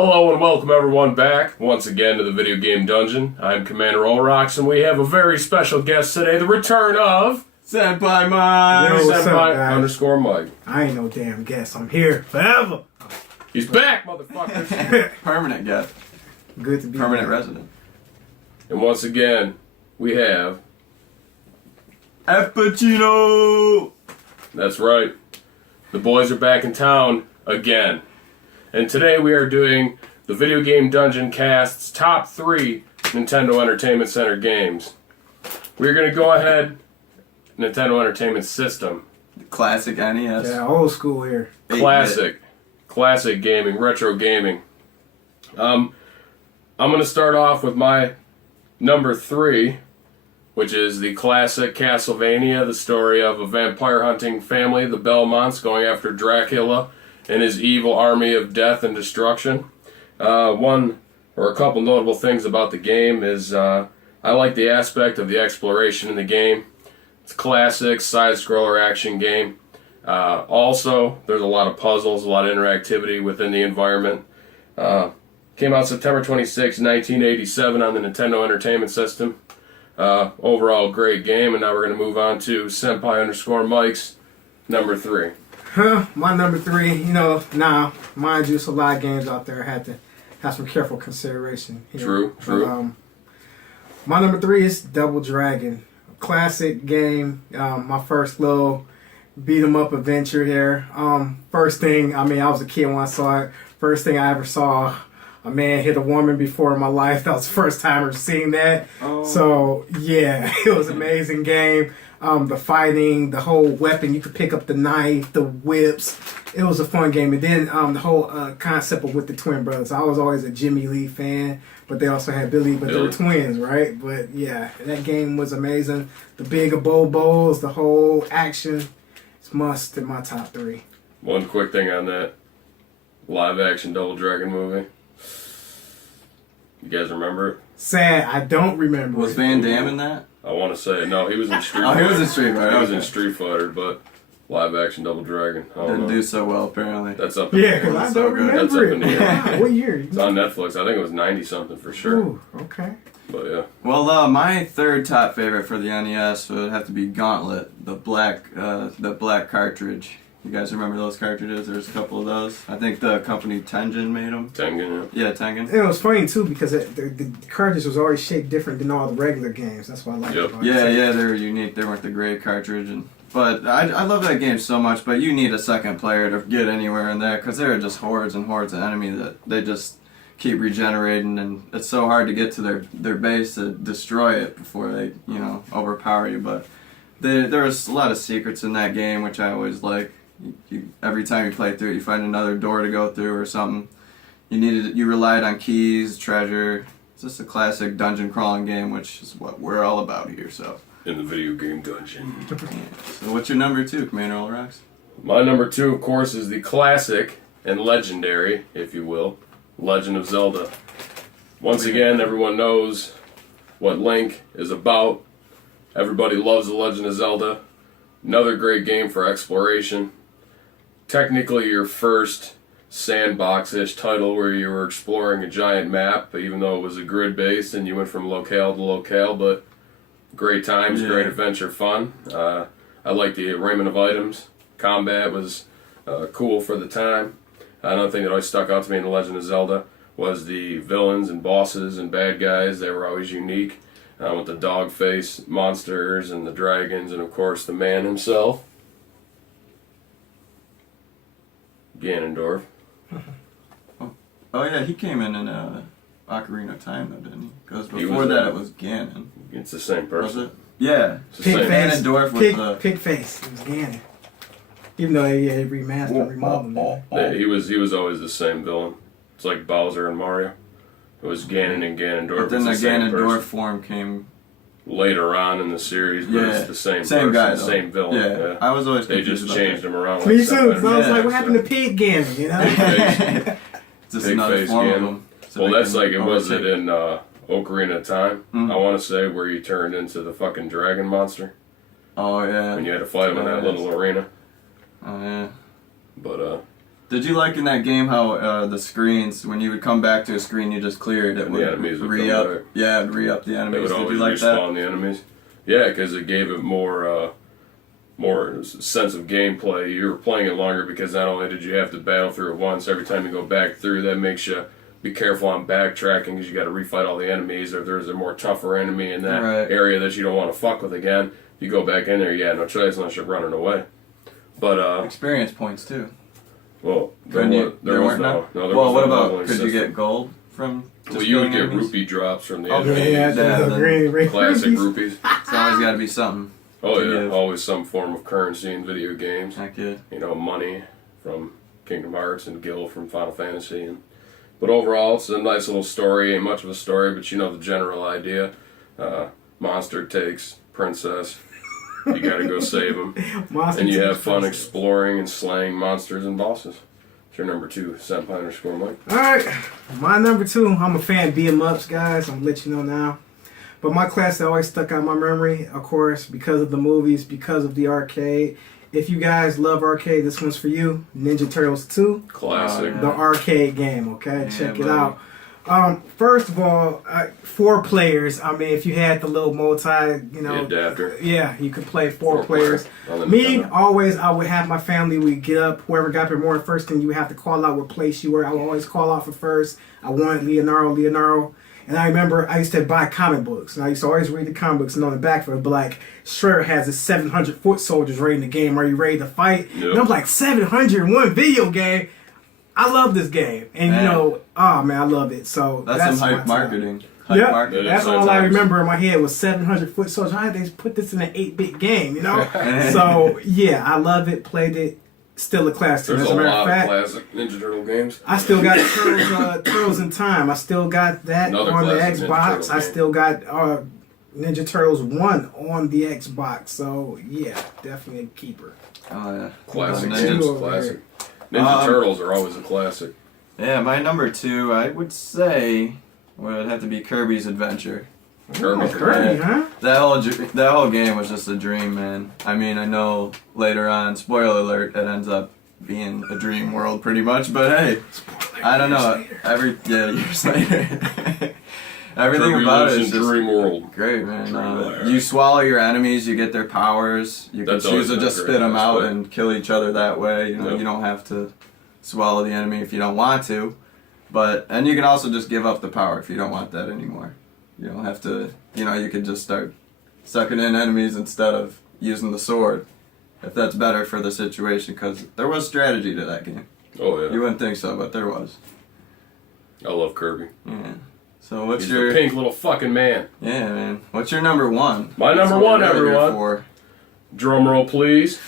Hello and welcome everyone back once again to the Video Game Dungeon. I'm Commander Olrox and we have a very special guest today, the return of Senpai Mike! Yo, what's up, guys? Senpai _Mike. I ain't no damn guest. I'm here forever. He's back, motherfuckers! Permanent guest. Good to be Permanent here. resident. And once again, we have... Appuccino! That's right. The boys are back in town again. And today we are doing the Video Game Dungeon Cast's top 3 Nintendo Entertainment Center games. We're going to go ahead, Nintendo Entertainment System. Classic NES. Yeah, old school here. Classic gaming, retro gaming. I'm going to start off with my number 3, which is the classic Castlevania, the story of a vampire hunting family, the Belmonts, going after Dracula and his evil army of death and destruction. One or a couple notable things about the game is I like the aspect of the exploration in the game. It's a classic side-scroller action game. Also, there's a lot of puzzles, a lot of interactivity within the environment. Came out September 26, 1987 on the Nintendo Entertainment System. Overall, great game, and now we're going to move on to Senpai _Mike's number 3. My number 3, mind you, there's a lot of games out there I had to have some careful consideration here. True. My number 3 is Double Dragon. Classic game. My first little beat 'em up adventure there. First thing, I was a kid when I saw it. First thing I ever saw a man hit a woman before in my life. That was the first time I've seen that. Oh. So, yeah, it was an amazing game. The fighting, the whole weapon, you could pick up the knife, the whips. It was a fun game. And then the whole concept of with the twin brothers. I was always a Jimmy Lee fan, but they also had Billy, but they were twins, right? But yeah, that game was amazing. The big abobos, the whole action. It's must in my top 3. One quick thing on that live-action Double Dragon movie. You guys remember it? Sad, I don't remember. Was Van Damme in that? I want to say no. He was in Street Oh, Fighter. he was in Street Fighter. He was in okay. Street Fighter, but live-action Double Dragon. I don't Didn't know. do so well, apparently. That's up. In Yeah, the because air. I so don't good. That's remember up in it. the air. Wow, what year? It's on Netflix. I think it was 90 something for sure. Ooh, okay. But yeah. Well, my third top favorite for the NES would have to be Gauntlet, the black cartridge. You guys remember those cartridges? There's a couple of those. I think the company Tengen made them. Tengen, yeah. Yeah, Tengen. It was funny too because the cartridge was always shaped different than all the regular games. That's what I liked about it. Yeah, they were unique. They weren't the gray cartridge, but I love that game so much. But you need a second player to get anywhere in there because there are just hordes and hordes of enemies that they just keep regenerating, and it's so hard to get to their base to destroy it before they overpower you. But there was a lot of secrets in that game, which I always like. Every time you play through it, you find another door to go through or something. You relied on keys, treasure. It's just a classic dungeon crawling game, which is what we're all about here. So In the Video Game Dungeon. yeah. So what's your number 2, Commander Olrox? My number 2, of course, is the classic and legendary, if you will, Legend of Zelda. Once again, everyone knows what Link is about. Everybody loves The Legend of Zelda. Another great game for exploration. Technically your first sandbox-ish title where you were exploring a giant map, even though it was a grid-based and you went from locale to locale, but great times, great adventure fun. I like the arrangement of items. Combat was cool for the time. Another thing that always stuck out to me in The Legend of Zelda was the villains and bosses and bad guys. They were always unique, with the dog face monsters and the dragons and, of course, the man himself. Ganondorf. Oh yeah, he came in Ocarina of Time though, didn't he? Because before that it was Ganon. It's the same person. Was it? Yeah. It's the same. Ganondorf was the... Pig face. It was Ganon. Even though he remastered and remodeled him. Yeah, he was always the same villain. It's like Bowser and Mario. It was Ganon and Ganondorf. But then the It's same Ganondorf person. form came... Later on in the series, but it's the same person, guy, though. same villain. Yeah. I was always They confused just about changed that. him around. Me like too. somebody- So I was Yeah, like, what happened so- to Pig Ganon, you know? Just Big another face form of Ganon. him. So Well, they that's can like it was it overtake- in Ocarina of Time. I want to say where you turned into the fucking dragon monster Oh yeah. and you had to fight him in that little arena. Oh yeah. But Did you like in that game how the screens, when you would come back to a screen you just cleared, it And would the enemies would re-up? come back. Yeah, it'd re-up the They enemies. would Did always you like respawn that? the enemies. Yeah, because it gave it more sense of gameplay. You were playing it longer because not only did you have to battle through it once, every time you go back through, that makes you be careful on backtracking because you got to refight all the enemies, or if there's a more tougher enemy in that Right. area that you don't want to fuck with again, you go back in there, yeah, no choice unless you're running away. But, Experience points too. well, Couldn't you? there was weren't no, none? no, there Well, was what no about, leveling could you system. get gold from just Well, you would killing get enemies? rupee drops from the Oh, enemies. Yeah, Yeah, the green Classic rupees. rupees. It's always got to be something. Oh, to yeah, give. always some form of currency in video games. Heck yeah. You know, money from Kingdom Hearts and Gil from Final Fantasy. But overall, it's a nice little story. Ain't much of a story, but you know the general idea. Monster takes princess. You gotta go save them. Monster And you Team have fun Princess. exploring and slaying monsters and bosses. It's your number 2, Senpai _ Mike. Alright, my number 2, I'm a fan of beat 'em ups, guys. I'm gonna let you know now. But my class that always stuck out in my memory, of course, because of the movies, because of the arcade. If you guys love arcade, this one's for you. Ninja Turtles 2, Classic. Oh, the arcade game, okay? Yeah, Check it buddy. out. First of all, 4 players. I mean, if you had the little multi, you know, The adapter. yeah, you could play 4 players. On the Me, Nintendo. always, I would have my family, we'd get up, whoever got there more first, and you would have to call out what place you were. I would always call out for first. I wanted Leonardo. And I remember I used to buy comic books, and I used to always read the comic books, and on the back of it, but like, Shredder has his 700-foot soldiers ready in the game. Are you ready to fight? Yep. And I'm like, 701 video game? I love this game. And Man. you know, oh man, I love it. So That's some my hype top. marketing. Hype Yeah, marketing. That is that's all I sometimes. remember in my head was 700-foot soldiers. How did they put this in an 8-bit game, you know? So, yeah, I love it, played it, still a classic. There's As a a matter lot of of fact, classic Ninja Turtle games. I still got Turtles in Time. I still got that Another on the classic Ninja Xbox. Turtle I game. still got Ninja Turtles 1 on the Xbox. So, yeah, definitely a keeper. Oh yeah. Classic Ninja- games. over Classic. Ninja Um, Turtles are always a classic. Yeah, my number 2, I would say, would have to be Kirby's Adventure. Kirby. Oh, Kirby, Yeah. huh? That whole game was just a dream, man. I mean, I know later on, spoiler alert, it ends up being a dream world pretty much, but hey, I don't know. Years later. Everything Kirby about lives it in is just Dream World. great, man. Dream You swallow your enemies, you get their powers. You can That's choose always to been just a spit great them out aspect. and kill each other that way. You know, Yep. you don't have to swallow the enemy if you don't want to. And you can also just give up the power if you don't want that anymore. You don't have to, you could just start sucking in enemies instead of using the sword. If that's better for the situation, because there was strategy to that game. Oh yeah. You wouldn't think so, but there was. I love Kirby. Yeah. So what's He's your... the pink little fucking man. Yeah, man. What's your number 1? My number That's what 1, we're really here everyone. for. Drum roll, please.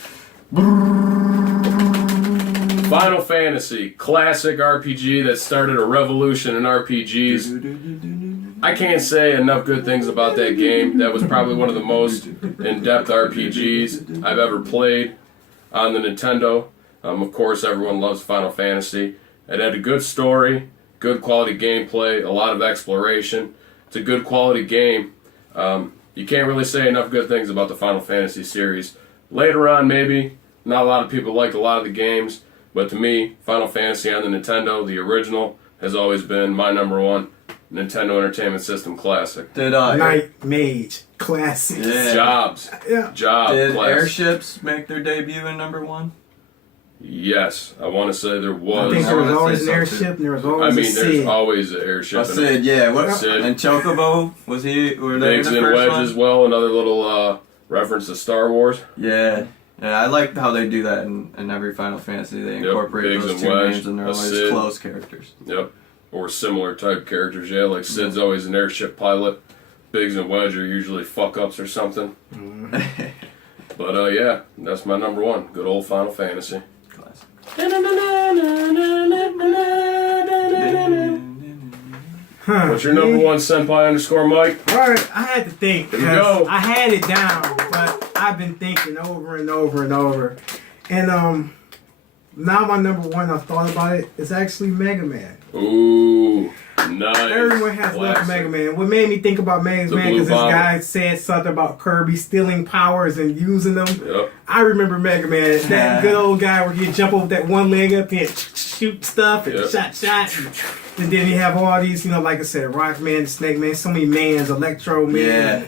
Final Fantasy, classic RPG that started a revolution in RPGs. I can't say enough good things about that game. That was probably one of the most in-depth RPGs I've ever played on the Nintendo. Of course, everyone loves Final Fantasy. It had a good story, good quality gameplay, a lot of exploration. It's a good quality game. You can't really say enough good things about the Final Fantasy series. Later on, maybe, not a lot of people liked a lot of the games, but to me, Final Fantasy on the Nintendo, the original, has always been my number 1 Nintendo Entertainment System classic. Did Night Mage, classic. Yeah. Jobs. Yeah. Job Did classic. airships make their debut in number 1? Yes, I want to say there I was. think there was I wanna always say an so, airship, too. and there was I always mean, a there's Sid. always an airship. I and said, yeah. What? Sid. And Chocobo, were they in Biggs the and first Wedge one? as well, another little reference to Star Wars. Yeah. Yeah, I like how they do that in every Final Fantasy. They Yep, incorporate Biggs those and 2 Wedge, names, and they're a always Sid. close characters. Yep. Or similar type characters, yeah. Like Sid's always an airship pilot. Biggs and Wedge are usually fuck-ups or something. But yeah, that's my number 1. Good old Final Fantasy. Classic. What's your number 1, Senpai _ Mike? Alright, I had to think. Here we 'cause go. I had it down, but I've been thinking over and over and over. And now my number 1, I've thought about it, is actually Mega Man. Ooh, nice. Everyone has love for Classic. Mega Man. What made me think about Mega The Man Blue because this Bomber. guy said something about Kirby stealing powers and using them. Yep. I remember Mega Man, that good old guy where he'd jump over that one leg up and shoot stuff and Yep. shot. And then you have all these, like I said, Rock Man, Snake Man, so many mans, Electro Man,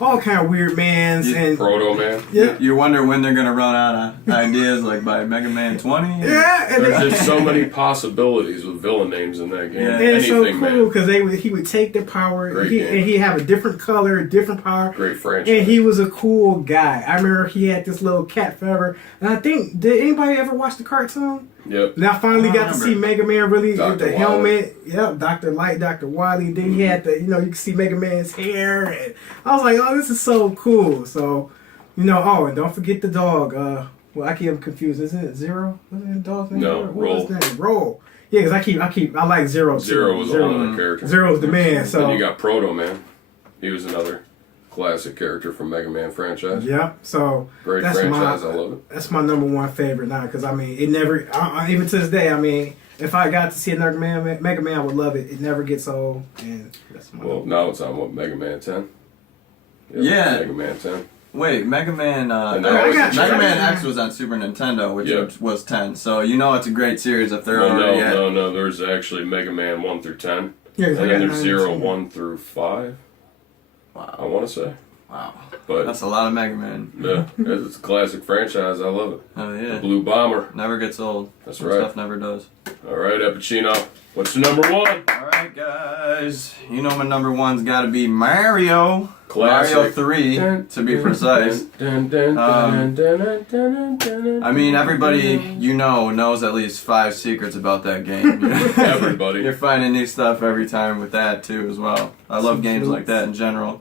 all kind of weird mans. And Proto Man. yeah. You wonder when they're gonna run out of ideas, like by Mega Man 20. Yeah, and There's just so many possibilities with villain names in that game. Yeah. and it's so Anything, cool man. because he would take their power Great and game. he'd have a different color, a different power. Great franchise. And he was a cool guy. I remember he had this little cat forever. And I think, did anybody ever watch the cartoon? Yep. And I finally I got to remember. see Mega Man really Dr. with the Wily. helmet. Yep, Dr. Light, Dr. Wily. Then he had the, you could see Mega Man's hair. And I was like, oh, this is so cool. So, oh, and don't forget the dog. Well, I keep him confused. Isn't it Zero? Wasn't it the dog's name? No, What Roll. was his name? Roll. Yeah, because I like Zero. too. Zero was a whole other character. Zero's the man. So Then you got Proto Man. He was another classic character from Mega Man franchise. Yep. So Great that's franchise. I love it. That's my number one favorite now because it never, even to this day, if I got to see another Mega Man, I would love it. It never gets old, and that's my. Well, now it's on what, Mega Man 10? Yeah. Mega Man 10. Wait, Mega Man. And I got you. Mega Man X was on Super Nintendo, which Yep. was 10. So it's a great series if they're No, already at. no. There's actually Mega Man 1 through 10. Yeah, 'cause I And got then there's 9 0, and 10. 1 through 5, I Wow, want to say. wow, But that's a lot of Mega Man. yeah, it's a classic franchise. I love it. Oh The yeah, Blue Bomber. never gets old. That's Some right. Stuff never does. All right, Epicino. What's your number one? All right, guys. My number one's got to be Mario. Classic. Mario 3, to be precise. Everybody knows at least 5 secrets about that game. Everybody. You're finding new stuff every time with that too as well. I love games like that in general.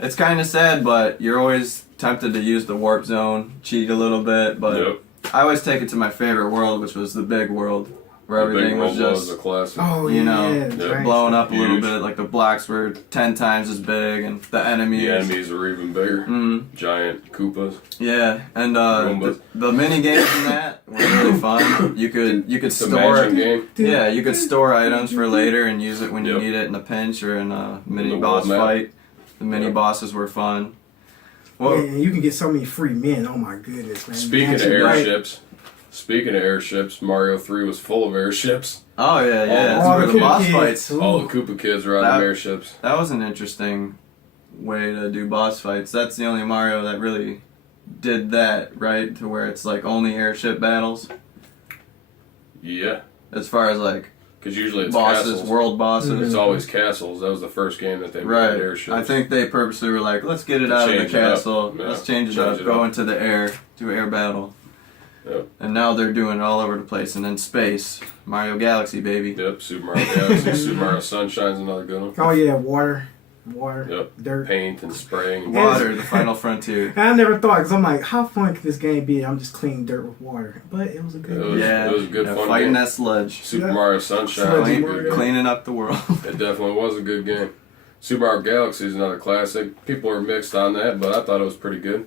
It's kind of sad, but you're always tempted to use the warp zone, cheat a little bit, but Yep. I always take it to my favorite world, which was the big world, where The Big everything was World just a classic. Oh you know, yeah, yeah, right. blowing up a little Huge. bit. Like the blocks were 10 times as big, and the enemies. The enemies were even bigger. Giant Koopas. Yeah, and Roombas. the mini games in that were really fun. You could The store matching game. yeah, you could store items for later and use it when you Yep. need it in a pinch or in a mini the boss world map. fight. The mini Yep. bosses were fun. Well, Man, you can get so many free men. Oh my goodness, man. Speaking of That's right. airships, Mario 3 was full of airships. oh yeah, that's all where the the boss kids. fights. Ooh. All the Koopa kids were on That- them airships. That was an interesting way to do boss fights. That's the only Mario that really did that, right? To where it's like only airship battles. Yeah, As far as like because usually it's bosses, castles. world bosses. It's always castles. That was the first game that they made Right. airships. I think they purposely were like, let's get it out of the Change it up. castle. Yeah. Let's change it Change up. it Go up. into the air. Do air battle. Yep. And now they're doing it all over the place. And in space. Mario Galaxy, baby. Yep, Super Mario Galaxy, Super Mario Sunshine's another good one. Oh yeah, water, Yep. dirt. Paint and spraying. Water, the final frontier. And I never thought because I'm like, how fun can this game be? I'm just cleaning dirt with water, but it was a good It game. was- Yeah, it was a good fun fighting game. that sludge. Super Yeah. Mario Sunshine. Sludgy was a Mario. good game. Cleaning up the world. It definitely was a good game. Super Mario Galaxy is another classic. People are mixed on that, but I thought it was pretty good.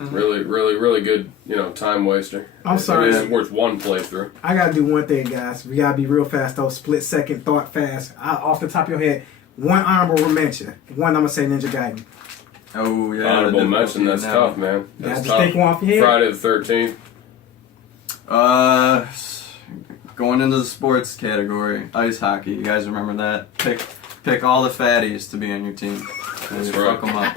Really, really, really good. Time waster. I'm sorry. It's worth one playthrough. I gotta do one thing, guys. We gotta be real fast though. Split second thought fast. Off the top of your head, one honorable mention. One I'm gonna say Ninja Gaiden. Oh, yeah. Honorable the mention. That's difficulty tough, man. Yeah, That's just tough. think one off your head. Friday the 13th. now. Going into the sports category, ice hockey. You guys remember that? Pick all the fatties to be on your team. And That's you right. fuck them up.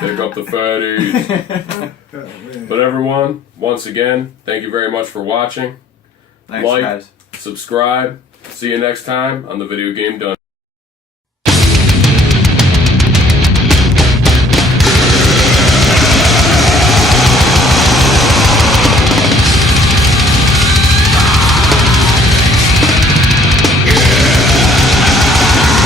Pick up the fatties. Oh, man. But everyone, once again, thank you very much for watching. Thanks, Like, guys. Subscribe. See you next time on the Video Game Done.